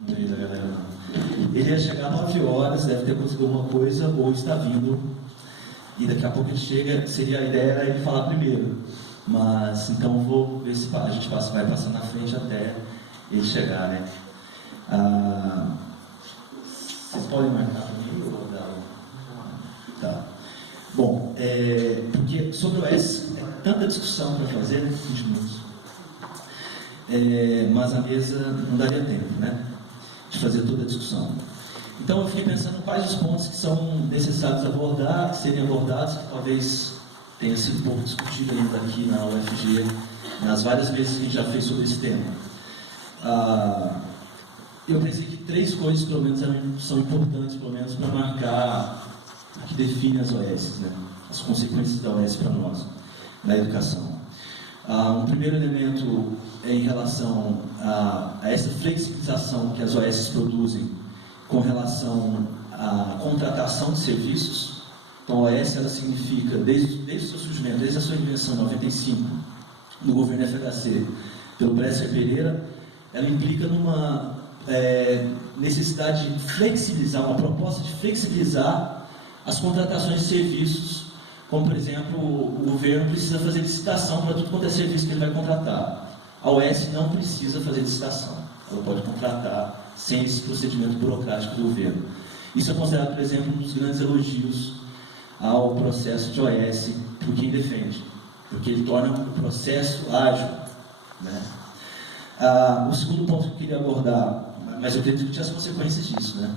no meio da galera, não. Ele ia chegar 9 horas, deve ter conseguido alguma coisa, ou está vindo, e daqui a pouco ele chega. A ideia era ele falar primeiro, mas então vou ver se a gente vai passar na frente até ele chegar, né? Vocês podem marcar comigo? Tá. Bom, porque sobre o OS é tanta discussão para fazer, né? 20 minutos. Mas a mesa não daria tempo, né? De fazer toda a discussão. Então eu fiquei pensando quais os pontos que são necessários abordar, que serem abordados, que talvez tenha sido um pouco discutido ainda aqui na UFG, nas várias vezes que a gente já fez sobre esse tema. Eu pensei que 3 coisas, pelo menos, são importantes, pelo menos, para marcar o que define as OS, né? As consequências da OS para nós, na educação. Um primeiro elemento é em relação a essa flexibilização que as OS produzem com relação à contratação de serviços. Então, a OS ela significa, desde o seu surgimento, desde a sua invenção em 95, no governo FHC, pelo Bresser Pereira, ela implica numa necessidade de flexibilizar, uma proposta de flexibilizar as contratações de serviços, como, por exemplo, o governo precisa fazer licitação para tudo quanto é serviço que ele vai contratar. A OS não precisa fazer licitação, ela pode contratar sem esse procedimento burocrático do governo. Isso é considerado, por exemplo, um dos grandes elogios ao processo de OS por quem defende, porque ele torna o processo ágil, né? O segundo ponto que eu queria abordar, mas eu queria discutir as consequências disso, né?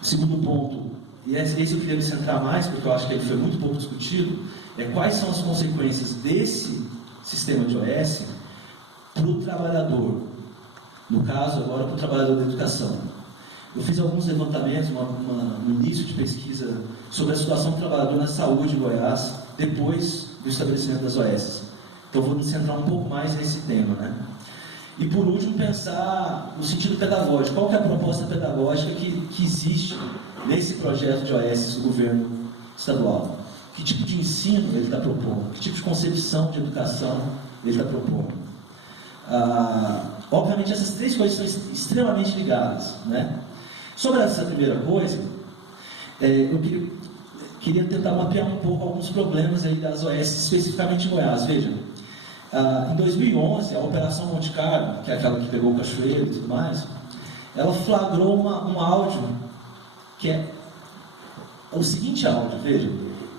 O segundo ponto, e esse eu queria me centrar mais, porque eu acho que ele foi muito pouco discutido, é quais são as consequências desse sistema de OS para o trabalhador, no caso agora para o trabalhador da educação. Eu fiz alguns levantamentos no início de pesquisa sobre a situação do trabalhador na saúde em Goiás, depois do estabelecimento das OS. Então vou me centrar um pouco mais nesse tema, né? E por último, pensar no sentido pedagógico. Qual que é a proposta pedagógica que existe nesse projeto de OS do governo estadual? Que tipo de ensino ele está propondo? Que tipo de concepção de educação ele está propondo? Obviamente, essas 3 coisas são extremamente ligadas, né? Sobre essa primeira coisa, eu queria tentar mapear um pouco alguns problemas aí das OS, especificamente em Goiás. Veja, em 2011, a Operação Monte Carlo, que é aquela que pegou o Cachoeiro e tudo mais, ela flagrou um áudio que é o seguinte áudio, veja,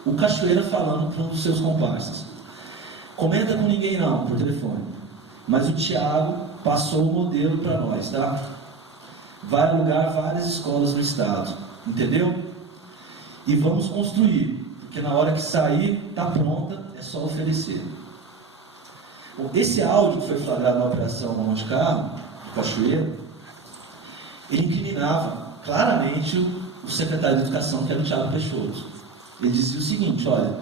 o Cachoeira falando para um dos seus comparsas: comenta com ninguém não, por telefone, mas o Thiago passou o modelo para nós, tá? Vai alugar várias escolas no estado, entendeu? E vamos construir, porque na hora que sair, está pronta, é só oferecer. Bom, esse áudio que foi flagrado na Operação Monte Carlo, do Cachoeiro, ele incriminava claramente o secretário de Educação, que era o Thiago Peixoto. Ele dizia o seguinte: olha,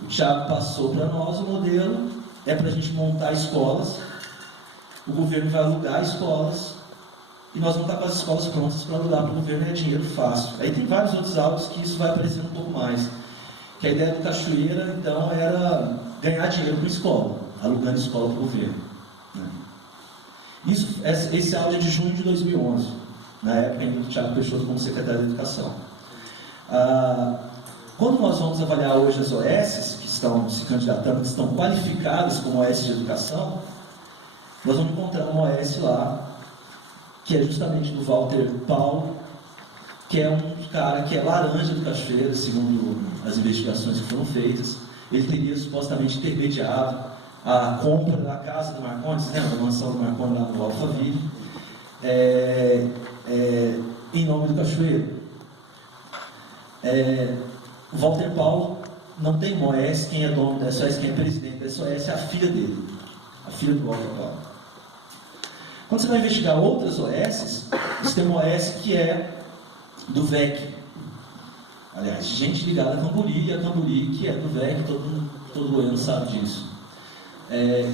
o Thiago passou para nós o modelo, é para a gente montar escolas, o governo vai alugar escolas, e nós vamos estar com as escolas prontas para alugar para o governo, é dinheiro fácil. Aí tem vários outros áudios que isso vai aparecendo um pouco mais. Que a ideia do Cachoeira, então, era ganhar dinheiro com escola, alugando escola para o governo, né? Esse áudio é de junho de 2011, na época ainda do Thiago Peixoto como secretário de Educação. Quando nós vamos avaliar hoje as OS que estão se candidatando, que estão qualificadas como OS de educação, nós vamos encontrar uma OS lá, que é justamente do Walter Paulo, que é um cara que é laranja do Cachoeira, segundo as investigações que foram feitas. Ele teria supostamente intermediado a compra da casa do Marcondes, né, da mansão do Marcondes lá no Alphaville, em nome do Cachoeira. O Walter Paulo não tem uma OS, quem é dono da SOS, quem é presidente da SOS é a filha dele, a filha do Walter Paulo. Quando você vai investigar outras OS, você tem uma OS que é do VEC. Aliás, gente ligada a Camburi, e a Camburi que é do VEC, todo goiano sabe disso.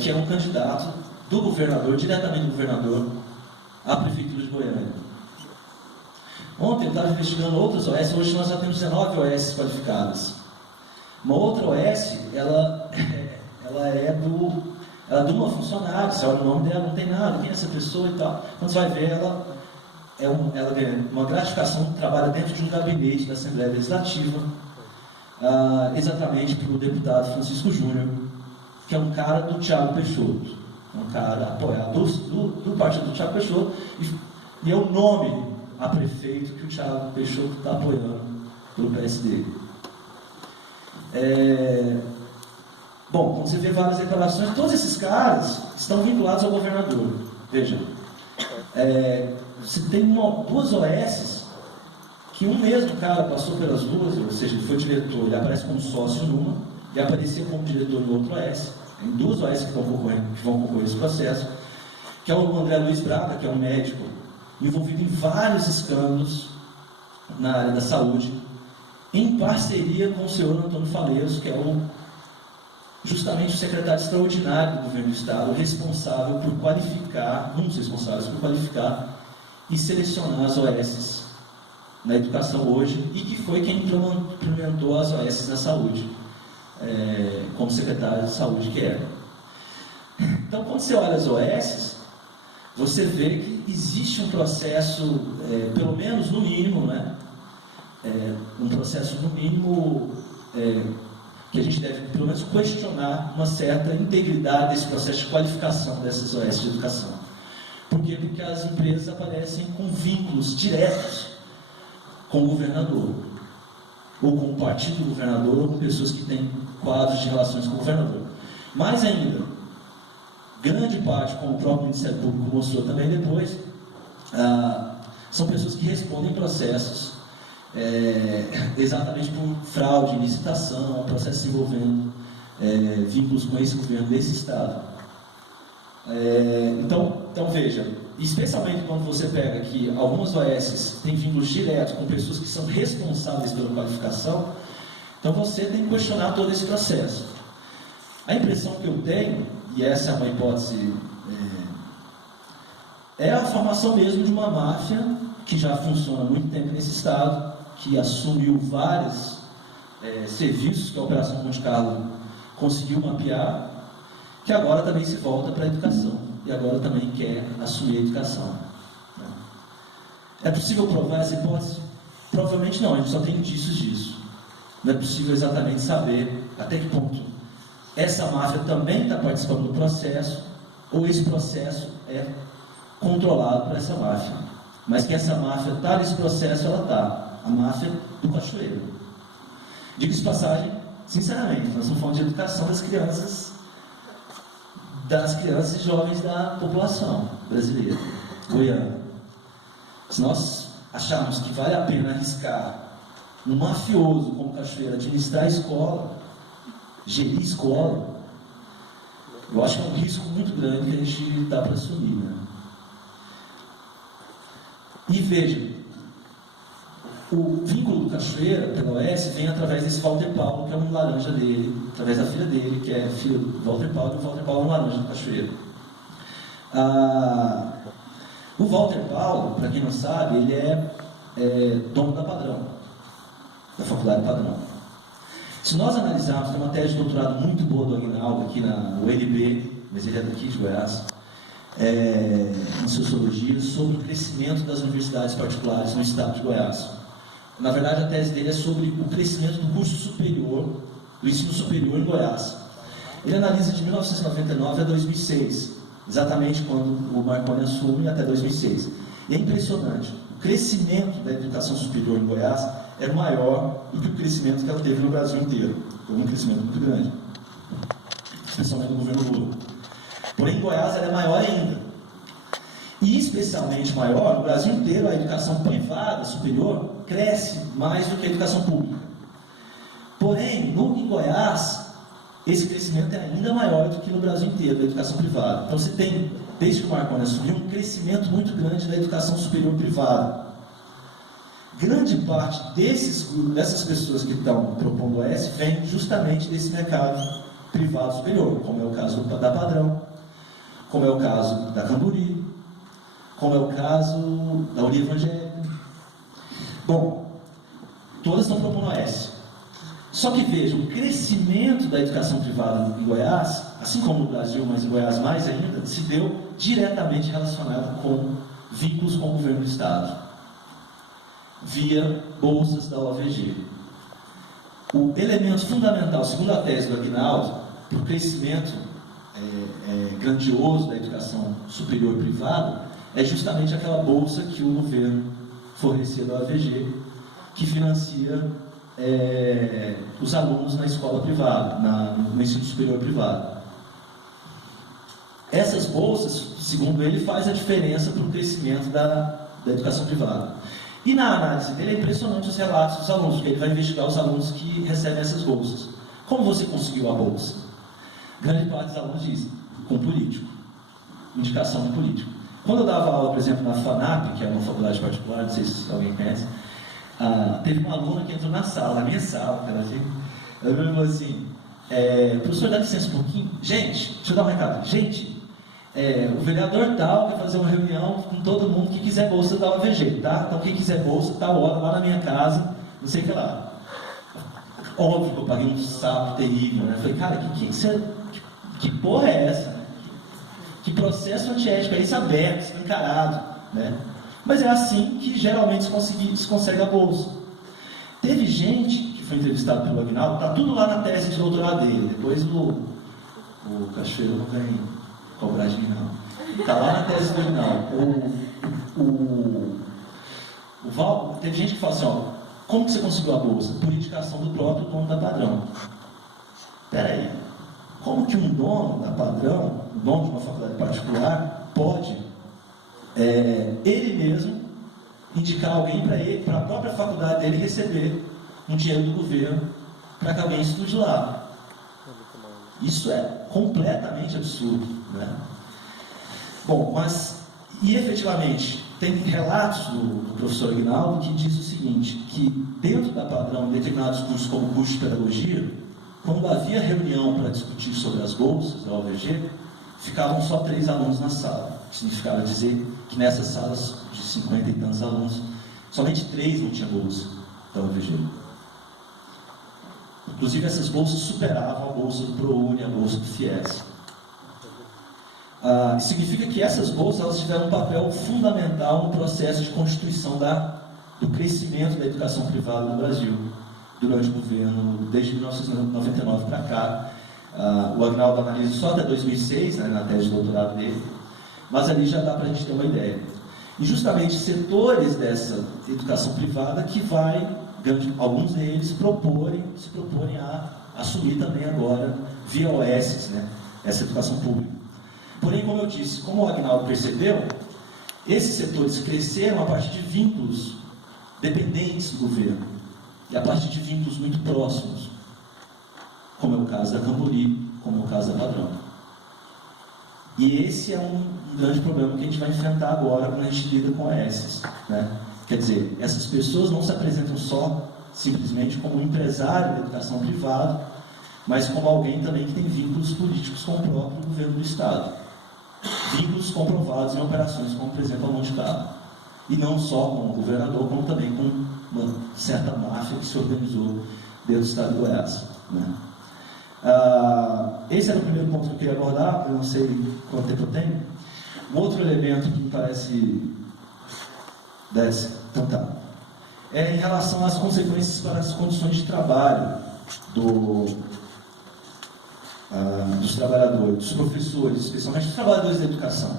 Que é um candidato do governador, diretamente do governador, à prefeitura de Goiânia. Ontem eu estava investigando outras OS, hoje nós já temos 19 OS qualificadas. Uma outra OS, ela é de uma funcionária, você olha o nome dela, não tem nada, quem é essa pessoa e tal. Quando você vai ver, ela ela ganha uma gratificação, trabalha dentro de um gabinete da Assembleia Legislativa, exatamente para o deputado Francisco Júnior, que é um cara do Thiago Peixoto, um cara apoiador do partido do Thiago Peixoto, e é o nome a prefeito que o Thiago Peixoto está apoiando pelo PSD. Bom, quando você vê várias declarações, todos esses caras estão vinculados ao governador. Veja, você tem duas OS que um mesmo cara passou pelas duas, ou seja, ele foi diretor, ele aparece como sócio numa e aparecia como diretor em outra OS. Tem duas OS que vão concorrer a esse processo, que é o André Luiz Braga, que é um médico envolvido em vários escândalos na área da saúde, em parceria com o senhor Antônio Faleiros, que é justamente o secretário extraordinário do governo do Estado, responsável por qualificar, um dos responsáveis por qualificar e selecionar as OS na educação hoje, e que foi quem implementou as OS na saúde, como secretário de saúde que era. Então, quando você olha as OS, você vê que existe um processo, pelo menos no mínimo, né? Um processo no mínimo que a gente deve, pelo menos, questionar uma certa integridade desse processo de qualificação dessas OS de educação. Por quê? Porque as empresas aparecem com vínculos diretos com o governador, ou com o partido do governador, ou com pessoas que têm quadros de relações com o governador. Mais ainda, grande parte, como o próprio Ministério Público mostrou também depois, são pessoas que respondem processos exatamente por fraude, licitação, processos envolvendo vínculos com esse governo desse Estado. Então veja, especialmente quando você pega que algumas OS têm vínculos diretos com pessoas que são responsáveis pela qualificação, então você tem que questionar todo esse processo. A impressão que eu tenho, e essa é uma hipótese, é a formação mesmo de uma máfia que já funciona há muito tempo nesse Estado, que assumiu vários serviços que a Operação Monte Carlo conseguiu mapear, que agora também se volta para a educação, e agora também quer assumir a educação. É possível provar essa hipótese? Provavelmente não, a gente só tem indícios disso. Não é possível exatamente saber até que ponto essa máfia também está participando do processo, ou esse processo é controlado por essa máfia. Mas que essa máfia está nesse processo, ela está. A máfia do Cachoeiro. Digo-se passagem, sinceramente, nós estamos falando de educação das crianças e jovens da população brasileira, goiana. Se nós acharmos que vale a pena arriscar um mafioso como Cachoeiro administrar a escola, gerir escola, eu acho que é um risco muito grande que a gente dá para assumir, né? E veja, o vínculo do Cachoeira pela OS vem através desse Walter Paulo, que é um laranja dele, através da filha dele, que é filha do Walter Paulo, e o Walter Paulo é um laranja do Cachoeira. O Walter Paulo, para quem não sabe, ele é dono da Padrão, da Faculdade Padrão. Se nós analisarmos, tem uma tese de doutorado muito boa do Aguinaldo aqui na UNB, mas ele é daqui de Goiás, em Sociologia, sobre o crescimento das universidades particulares no estado de Goiás. Na verdade, a tese dele é sobre o crescimento do curso superior, do ensino superior em Goiás. Ele analisa de 1999 a 2006, exatamente quando o Marconi assume, até 2006. E é impressionante, o crescimento da educação superior em Goiás é maior do que o crescimento que ela teve no Brasil inteiro. Foi um crescimento muito grande, especialmente no governo Lula. Porém, em Goiás ela é maior ainda. E especialmente maior, no Brasil inteiro, a educação privada superior cresce mais do que a educação pública. Porém, em Goiás, esse crescimento é ainda maior do que no Brasil inteiro, da educação privada. Então você tem, desde que o Marconi assumiu, um crescimento muito grande da educação superior privada. Grande parte dessas pessoas que estão propondo OS vem justamente desse mercado privado superior, como é o caso da Padrão, como é o caso da Camburi, como é o caso da União Evangélica. Bom, todas estão propondo OS. Só que veja, o crescimento da educação privada em Goiás, assim como no Brasil, mas em Goiás mais ainda, se deu diretamente relacionado com vínculos com o governo do Estado, via bolsas da OAVG. O elemento fundamental, segundo a tese do Aguinaldo, para o crescimento grandioso da educação superior privada, é justamente aquela bolsa que o governo fornecia da OAVG, que financia os alunos na escola privada, no ensino superior privado. Essas bolsas, segundo ele, faz a diferença para o crescimento da educação privada. E na análise dele é impressionante os relatos dos alunos, porque ele vai investigar os alunos que recebem essas bolsas. Como você conseguiu a bolsa? Grande parte dos alunos diz, com político, indicação de político. Quando eu dava aula, por exemplo, na FANAP, que é uma faculdade particular, não sei se alguém conhece, teve uma aluna que entrou na sala, na minha sala, cara, assim, ela me falou assim, professor, dá licença um pouquinho? Gente, deixa eu dar um recado. Gente, o vereador tal quer fazer uma reunião com todo mundo que quiser bolsa da UFG, tá? Então quem quiser bolsa, tal hora, lá na minha casa, não sei o que lá. Óbvio que eu paguei um sapo terrível, né? Falei, cara, que porra é essa? Que processo antiético é esse aberto, escancarado, né? Mas é assim que geralmente se consegue a bolsa. Teve gente que foi entrevistada pelo Aguinaldo, tá tudo lá na tese de doutorado dele, depois o Cachoeiro não vem cobrar de mim, não. Está lá na tese do Aguinaldo. O Val, teve gente que fala assim, ó, como que você conseguiu a bolsa? Por indicação do próprio dono da Padrão. Espera aí, como que um dono da Padrão, um dono de uma faculdade particular, pode, ele mesmo, indicar alguém para a própria faculdade dele receber um dinheiro do governo para que alguém estude lá? Isso é completamente absurdo, né? Bom, e efetivamente, tem relatos do professor Aguinaldo que diz o seguinte, que dentro da Padrão, em determinados cursos como o curso de pedagogia, quando havia reunião para discutir sobre as bolsas da UFG, ficavam só 3 alunos na sala. Significava dizer que nessas salas de 50 e tantos alunos, somente 3 não tinham bolsa da UFG. Inclusive, essas bolsas superavam a bolsa do ProUni, a bolsa do FIES. Significa que essas bolsas elas tiveram um papel fundamental no processo de constituição do crescimento da educação privada no Brasil, durante o governo, desde 1999 para cá. O Aguinaldo analisa só até 2006, né, na tese de doutorado dele, mas ali já dá para a gente ter uma ideia. E justamente setores dessa educação privada que alguns deles se proporem a assumir também agora, via OS, né, essa educação pública. Porém, como eu disse, como o Aguinaldo percebeu, esses setores cresceram a partir de vínculos dependentes do governo, e a partir de vínculos muito próximos, como é o caso da Cambori, como é o caso da Padrão. E esse é um grande problema que a gente vai enfrentar agora quando a gente lida com esses, né? Quer dizer, essas pessoas não se apresentam só, simplesmente, como um empresário da educação privada, mas como alguém também que tem vínculos políticos com o próprio governo do Estado. Vínculos comprovados em operações como, por exemplo, a Monte Carlo. E não só com o governador, como também com uma certa máfia que se organizou dentro do Estado de Goiás, né? Esse era o primeiro ponto que eu queria abordar, eu não sei quanto tempo eu tenho. Um outro elemento que me parece... é em relação às consequências para as condições de trabalho dos trabalhadores, dos professores, especialmente dos trabalhadores da educação.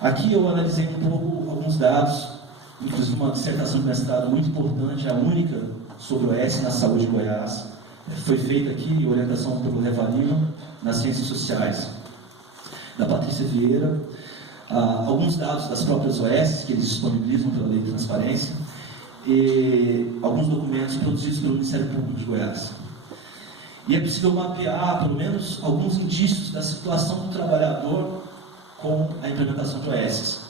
Aqui eu analisei um pouco alguns dados, inclusive uma dissertação de mestrado muito importante, a única sobre o OS na saúde de Goiás. Foi feita aqui, orientação pelo Revalino, nas ciências sociais, da Patrícia Vieira. Alguns dados das próprias OS, que eles disponibilizam pela Lei de Transparência, e alguns documentos produzidos pelo Ministério Público de Goiás. E é possível mapear, pelo menos, alguns indícios da situação do trabalhador com a implementação do OS.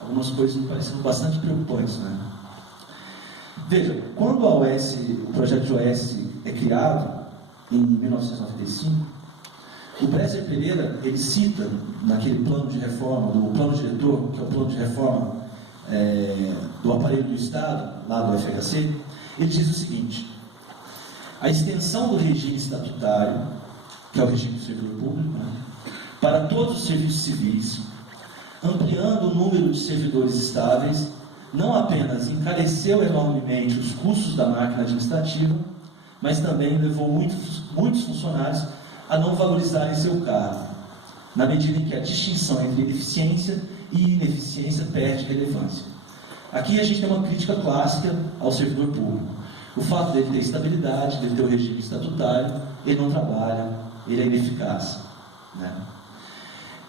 Algumas coisas me pareceram bastante preocupantes, né? Veja, quando o projeto de OS é criado, em 1995, o Bresser Pereira, ele cita, naquele plano de reforma, do plano diretor, que é o plano de reforma do aparelho do Estado, lá do FHC, ele diz o seguinte: a extensão do regime estatutário, que é o regime do servidor público, né, para todos os serviços civis, ampliando o número de servidores estáveis, não apenas encareceu enormemente os custos da máquina administrativa, mas também levou muitos funcionários a não valorizarem seu cargo, na medida em que a distinção entre eficiência e ineficiência perde relevância. Aqui a gente tem uma crítica clássica ao servidor público. O fato dele ter estabilidade, dele ter o regime estatutário, ele não trabalha, ele é ineficaz, né?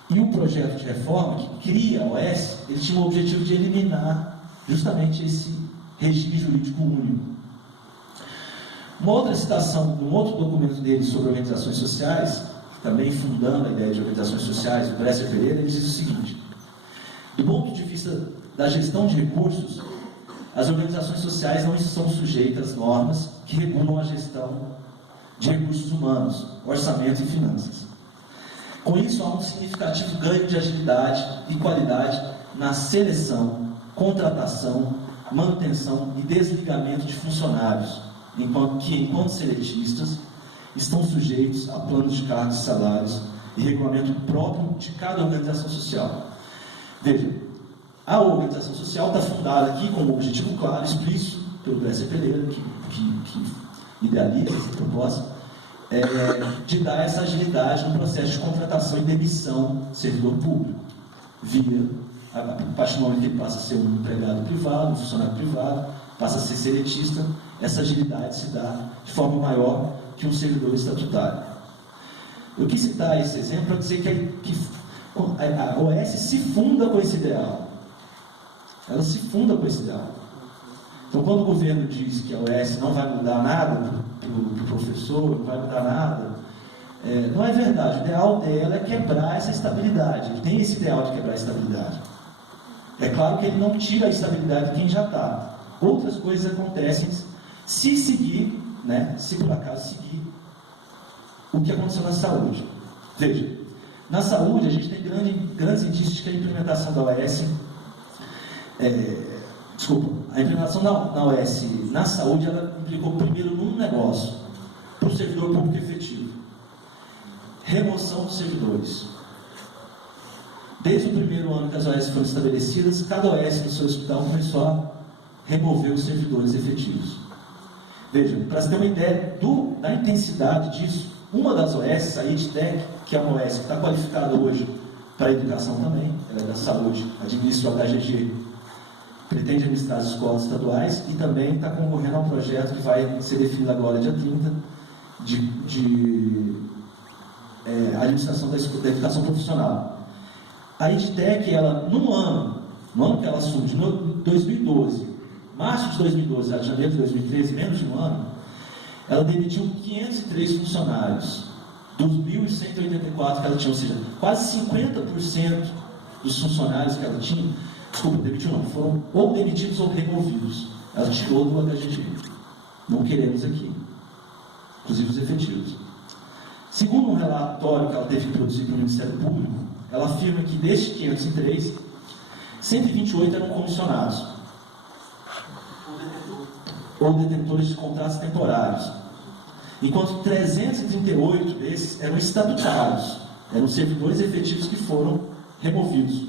E o projeto de reforma que cria a OS, ele tinha o objetivo de eliminar justamente esse regime jurídico único. Uma outra citação, num outro documento dele sobre organizações sociais, também fundando a ideia de organizações sociais, o Bresser Pereira, ele diz o seguinte: do ponto de vista da gestão de recursos, as organizações sociais não estão sujeitas às normas que regulam a gestão de recursos humanos, orçamento e finanças. Com isso, há um significativo ganho de agilidade e qualidade na seleção, contratação, manutenção e desligamento de funcionários, enquanto seletistas, estão sujeitos a planos de cargos e salários e regulamento próprio de cada organização social. Veja, a organização social está fundada aqui com um objetivo claro, explícito pelo Bresser Pereira, que idealiza essa proposta, de dar essa agilidade no processo de contratação e demissão do servidor público, a partir do momento que ele passa a ser um empregado privado, um funcionário privado, passa a ser seletista, essa agilidade se dá de forma maior que um servidor estatutário. Eu quis citar esse exemplo para dizer que a OS se funda com esse ideal. Ela se funda com esse ideal. Então, quando o governo diz que a OS não vai mudar nada para o professor, não vai mudar nada, não é verdade. O ideal dela é quebrar essa estabilidade. Ele tem esse ideal de quebrar a estabilidade. É claro que ele não tira a estabilidade de quem já está. Outras coisas acontecem se seguir, né, se por acaso seguir o que aconteceu na saúde. Veja, na saúde a gente tem grandes indícios de que a implementação da OS, a implementação da OS na saúde, ela implicou primeiro num negócio, para o servidor público efetivo: remoção dos servidores. Desde o primeiro ano que as OS foram estabelecidas, cada OS no seu hospital começou a remover os servidores efetivos. Veja, para você ter uma ideia da intensidade disso, uma das OS, a EdTech, que é uma OS que está qualificada hoje para a educação também, ela é da saúde, administra o HGG, pretende administrar as escolas estaduais e também está concorrendo a um projeto que vai ser definido agora, dia 30, de administração da educação profissional. A EdTech, ela, no ano que ela assume, em 2012, março de 2012 a janeiro de 2013, menos de um ano, ela demitiu 503 funcionários dos 1.184 que ela tinha, ou seja, quase 50% dos funcionários que ela tinha, demitiu não, foram ou demitidos ou removidos. Ela tirou do HGG. Não queremos aqui, inclusive os efetivos. Segundo um relatório que ela teve que produzir para o Ministério Público, ela afirma que destes 503, 128 eram comissionados ou detentores de contratos temporários, enquanto 338 desses eram estatutários, eram servidores efetivos que foram removidos.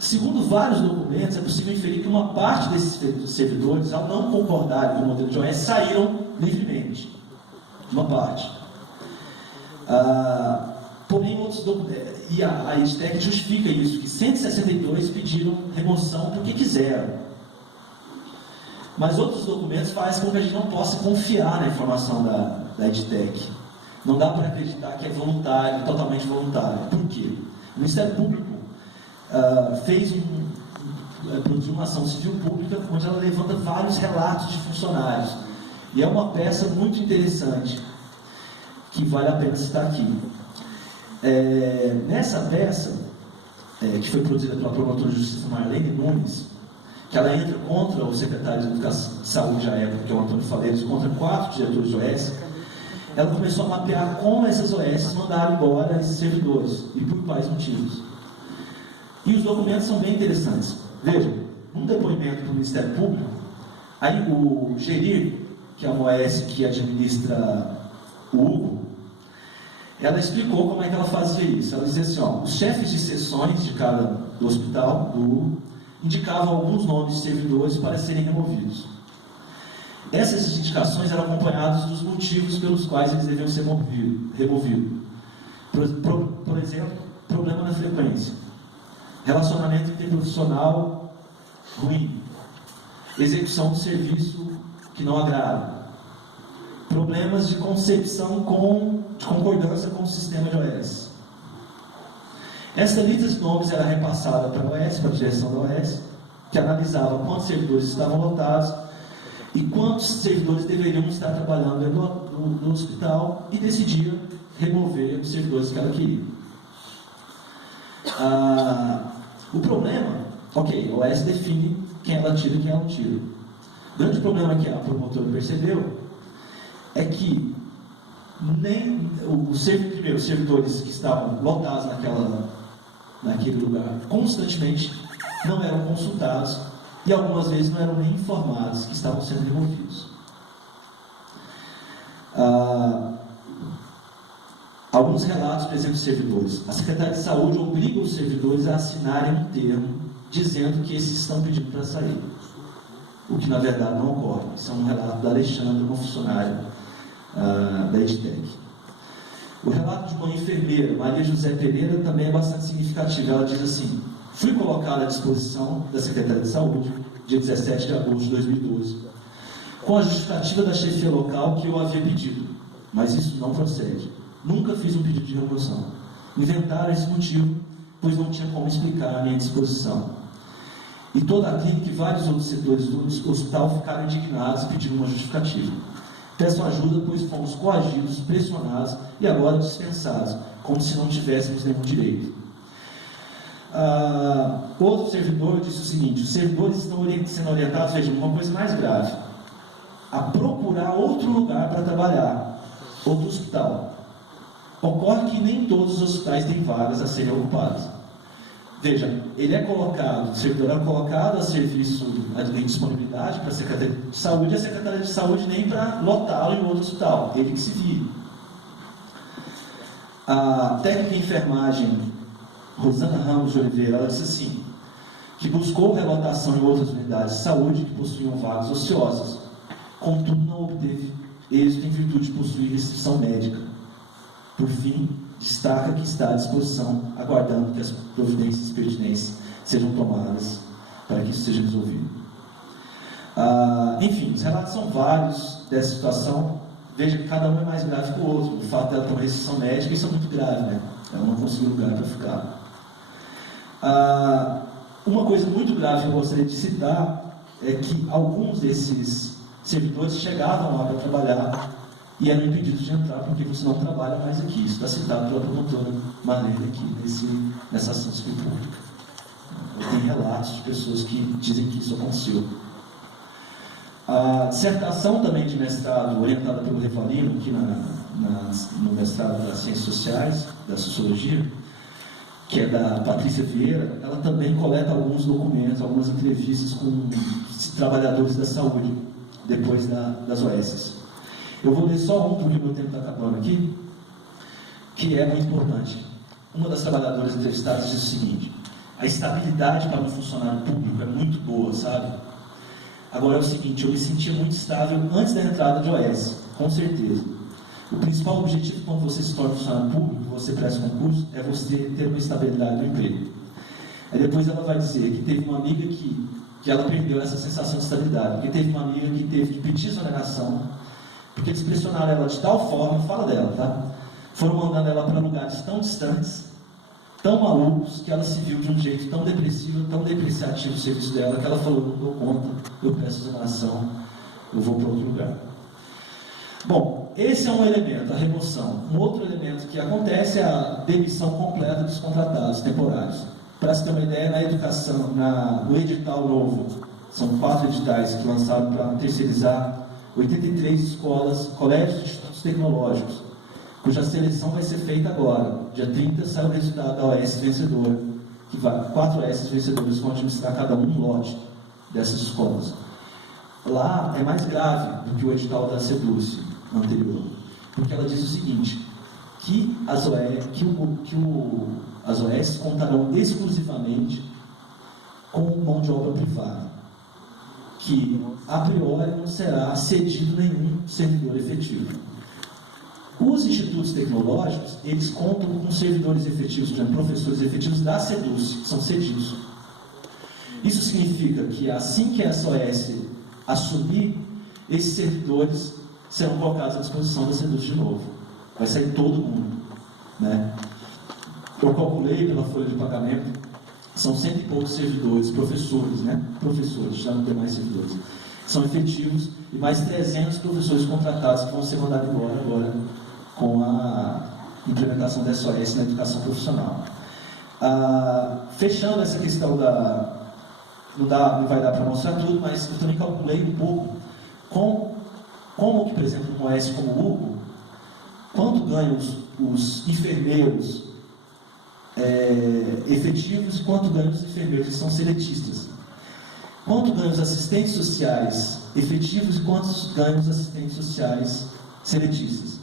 Segundo vários documentos, é possível inferir que uma parte desses servidores, ao não concordarem com o modelo de OS, saíram livremente. Uma parte. Porém, outros documentos, e a EdTech justifica isso, que 162 pediram remoção porque quiseram. Mas outros documentos fazem com que a gente não possa confiar na informação da EdTech. Não dá para acreditar que é voluntário, totalmente voluntário. Por quê? O Ministério Público produziu uma ação civil pública onde ela levanta vários relatos de funcionários. E é uma peça muito interessante, que vale a pena citar aqui. Nessa peça, que foi produzida pela promotora de justiça Marlene Nunes, que ela entra contra o secretário de Educação e Saúde à época, que é o Antônio Faleiros, contra 4 diretores de OS, ela começou a mapear como essas OS mandaram embora esses servidores e por quais motivos. E os documentos são bem interessantes. Vejam, num depoimento do Ministério Público, aí o Gerir, que é uma OS que administra o Hugo, ela explicou como é que ela fazia isso. Ela dizia assim, os chefes de seções de cada do hospital indicavam alguns nomes de servidores para serem removidos. Essas indicações eram acompanhadas dos motivos pelos quais eles deviam ser removidos. Por exemplo, problema na frequência, relacionamento interprofissional ruim, execução de serviço que não agrada, problemas de concepção de concordância com o sistema de OS. Essa lista de nomes era repassada para a OS, para a direção da OS, que analisava quantos servidores estavam lotados e quantos servidores deveriam estar trabalhando dentro do hospital e decidia remover os servidores que ela queria. O problema, a OS define quem ela tira e quem ela não tira. O grande problema que a promotora percebeu é que nem os servidores que estavam lotados naquele lugar constantemente não eram consultados e algumas vezes não eram nem informados que estavam sendo removidos. Alguns relatos, por exemplo, de servidores. A Secretaria de Saúde obriga os servidores a assinarem um termo dizendo que esses estão pedindo para sair. O que, na verdade, não ocorre. Isso é um relato da Alexandra, uma funcionária da EdTech. O relato de uma enfermeira, Maria José Pereira, também é bastante significativo. Ela diz assim: fui colocada à disposição da Secretaria de Saúde, dia 17 de agosto de 2012, com a justificativa da chefia local que eu havia pedido, mas isso não procede. Nunca fiz um pedido de remoção. Inventaram esse motivo, pois não tinha como explicar a minha disposição. E toda a clínica e vários outros setores do hospital ficaram indignados e pediram uma justificativa. Peço ajuda, pois fomos coagidos, pressionados e agora dispensados, como se não tivéssemos nenhum direito. Outro servidor disse o seguinte: os servidores estão sendo orientados, vejam, uma coisa mais grave, a procurar outro lugar para trabalhar, outro hospital. Ocorre que nem todos os hospitais têm vagas a serem ocupadas. Veja, o servidor é colocado a serviço de disponibilidade para a Secretaria de Saúde, e a Secretaria de Saúde nem para lotá-lo em outro hospital, ele que se vire. A técnica de enfermagem Rosana Ramos de Oliveira, ela disse assim, que buscou relotação em outras unidades de saúde que possuíam vagas ociosas, contudo não obteve êxito em virtude de possuir restrição médica. Por fim, destaca que está à disposição, aguardando que as providências pertinentes sejam tomadas para que isso seja resolvido. Enfim, os relatos são vários dessa situação. Veja que cada um é mais grave que o outro. O fato dela ter uma restrição médica, isso é muito grave, né? Ela não conseguiu lugar para ficar. Uma coisa muito grave que eu gostaria de citar é que alguns desses servidores chegavam lá para trabalhar e eram impedidos de entrar porque você não trabalha mais aqui. Isso está citado pela promotora Marlene aqui nessa ação civil pública. Tem relatos de pessoas que dizem que isso aconteceu. A dissertação também de mestrado, orientada pelo Revalino, aqui no mestrado das Ciências Sociais, da Sociologia, que é da Patrícia Vieira, ela também coleta alguns documentos, algumas entrevistas com trabalhadores da saúde, depois das OS. Eu vou ler só um, porque o meu tempo está acabando aqui, que é muito importante. Uma das trabalhadoras entrevistadas diz o seguinte: a estabilidade para um funcionário público é muito boa, sabe? Agora é o seguinte, eu me sentia muito estável antes da entrada de OS, com certeza. O principal objetivo quando você se torna funcionário público, você presta concurso, é você ter uma estabilidade no emprego. Aí depois ela vai dizer que teve uma amiga que ela perdeu essa sensação de estabilidade, porque teve uma amiga que teve que pedir exoneração, porque eles pressionaram ela de tal forma, fala dela, tá? Foram mandando ela para lugares tão distantes, tão malucos, que ela se viu de um jeito tão depressivo, tão depreciativo o serviço dela, que ela falou: não dou conta, eu peço exoneração, eu vou para outro lugar. Bom, esse é um elemento, a remoção. Um outro elemento que acontece é a demissão completa dos contratados temporários. Para se ter uma ideia, na educação, no edital novo, são 4 editais que lançaram para terceirizar 83 escolas, colégios e institutos tecnológicos, cuja seleção vai ser feita agora. Dia 30 sai o resultado da OS vencedora, que 4 OS vencedores vão administrar cada um lote dessas escolas. Lá é mais grave do que o edital da SEDUC anterior, porque ela diz o seguinte, que as OS contarão exclusivamente com mão de obra privada, que a priori não será cedido nenhum servidor efetivo. Os institutos tecnológicos, eles contam com servidores efetivos, por exemplo, professores efetivos da SEDUS, que são cedidos. Isso significa que assim que a SOS assumir, esses servidores serão colocados à disposição da SEDUS de novo. Vai sair todo mundo, né? Eu calculei pela folha de pagamento, são 100 e poucos servidores, professores, né? Professores, já não tem mais servidores. São efetivos e mais 300 professores contratados que vão ser mandados embora agora com a implementação da SOS na educação profissional. Fechando essa questão não vai dar para mostrar tudo, mas eu também calculei um pouco como que, por exemplo, um OS como o Hugo, quanto ganham os enfermeiros efetivos e quanto ganham os enfermeiros que são seletistas. Quanto ganham os assistentes sociais efetivos e quantos ganham os assistentes sociais seletistas.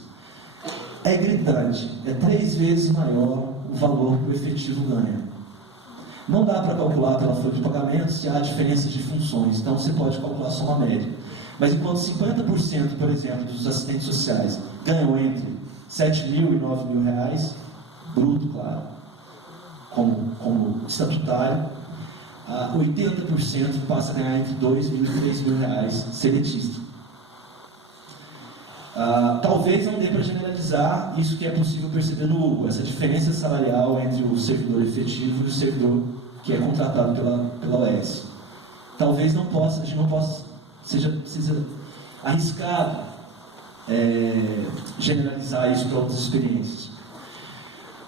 É gritante, é 3 vezes maior o valor que o efetivo ganha. Não dá para calcular pela folha de pagamento se há diferenças de funções, então você pode calcular só uma média. Mas enquanto 50%, por exemplo, dos assistentes sociais ganham entre R$7.000 e R$9.000, bruto, claro, como estatutário, 80% passa a ganhar entre R$2.000 e R$3.000 seletista. Talvez não dê para generalizar isso que é possível perceber no Hugo, essa diferença salarial entre o servidor efetivo e o servidor que é contratado pela OS. Talvez a gente não possa, seja arriscado generalizar isso para outras experiências.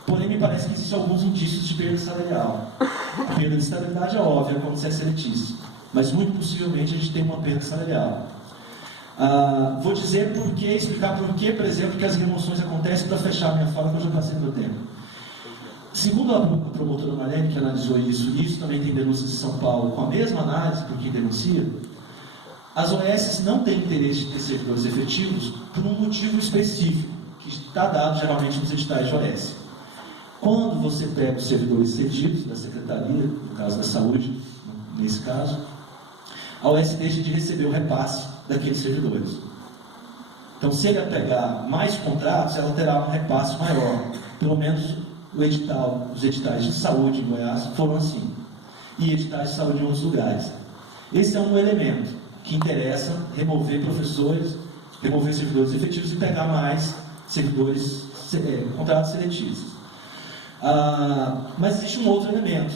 Porém, me parece que existem alguns indícios de perda salarial. A perda de estabilidade é óbvia quando você é seletista, mas muito possivelmente a gente tem uma perda salarial. Vou dizer explicar por que, por exemplo, que as remoções acontecem para fechar a minha fala, que eu já passei do meu tempo. Segundo a promotora Marlene, que analisou isso também tem denúncias de São Paulo, com a mesma análise por quem denuncia, as OS não têm interesse de ter servidores efetivos por um motivo específico, que está dado geralmente nos editais de OS. Quando você pega os servidores cedidos da Secretaria, no caso da Saúde, nesse caso, a OS deixa de receber o repasse daqueles servidores. Então, se ele pegar mais contratos, ela terá um repasse maior. Pelo menos os editais de saúde em Goiás foram assim. E editais de saúde em outros lugares. Esse é um elemento que interessa remover professores, remover servidores efetivos e pegar mais servidores, contratos seletistas. Mas existe um outro elemento.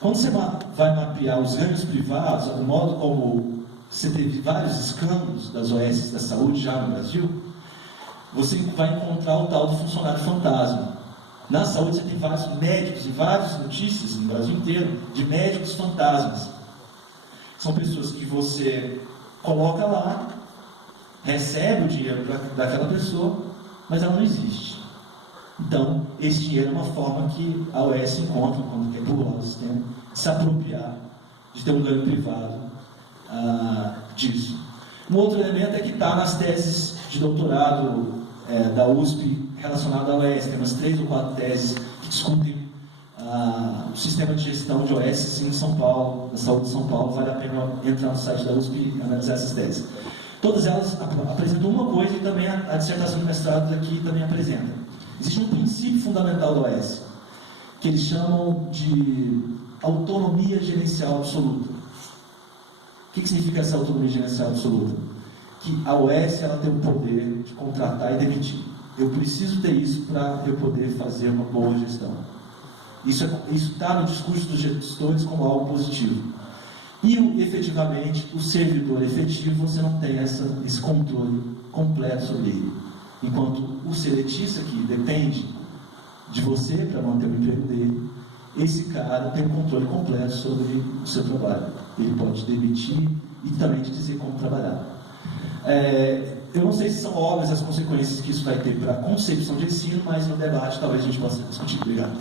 Quando você vai mapear os ganhos privados, o modo como você teve vários escândalos das OS da saúde já no Brasil, você vai encontrar o tal do funcionário fantasma. Na saúde você tem vários médicos e várias notícias no Brasil inteiro de médicos fantasmas. São pessoas que você coloca lá, recebe o dinheiro daquela pessoa, mas ela não existe. Então, esse dinheiro é uma forma que a OS encontra, quando quer burlar o sistema, de se apropriar, de ter um ganho privado disso. Um outro elemento é que está nas teses de doutorado da USP relacionado à OS, tem umas 3 ou 4 teses que discutem o sistema de gestão de OS em São Paulo, da saúde de São Paulo. Vale a pena entrar no site da USP e analisar essas teses. Todas elas apresentam uma coisa e também a dissertação de mestrado daqui também apresenta. Existe um princípio fundamental da OS, que eles chamam de autonomia gerencial absoluta. O que significa essa autonomia gerencial absoluta? Que a OS ela tem o poder de contratar e demitir. Eu preciso ter isso para eu poder fazer uma boa gestão. Isso está no discurso dos gestores como algo positivo. E, efetivamente, o servidor efetivo, você não tem esse controle completo sobre ele. Enquanto o seletista, que depende de você para manter o emprego dele, esse cara tem um controle completo sobre o seu trabalho. Ele pode te demitir e também te dizer como trabalhar. Eu não sei se são óbvias as consequências que isso vai ter para a concepção de ensino, mas no debate talvez a gente possa discutir. Obrigado.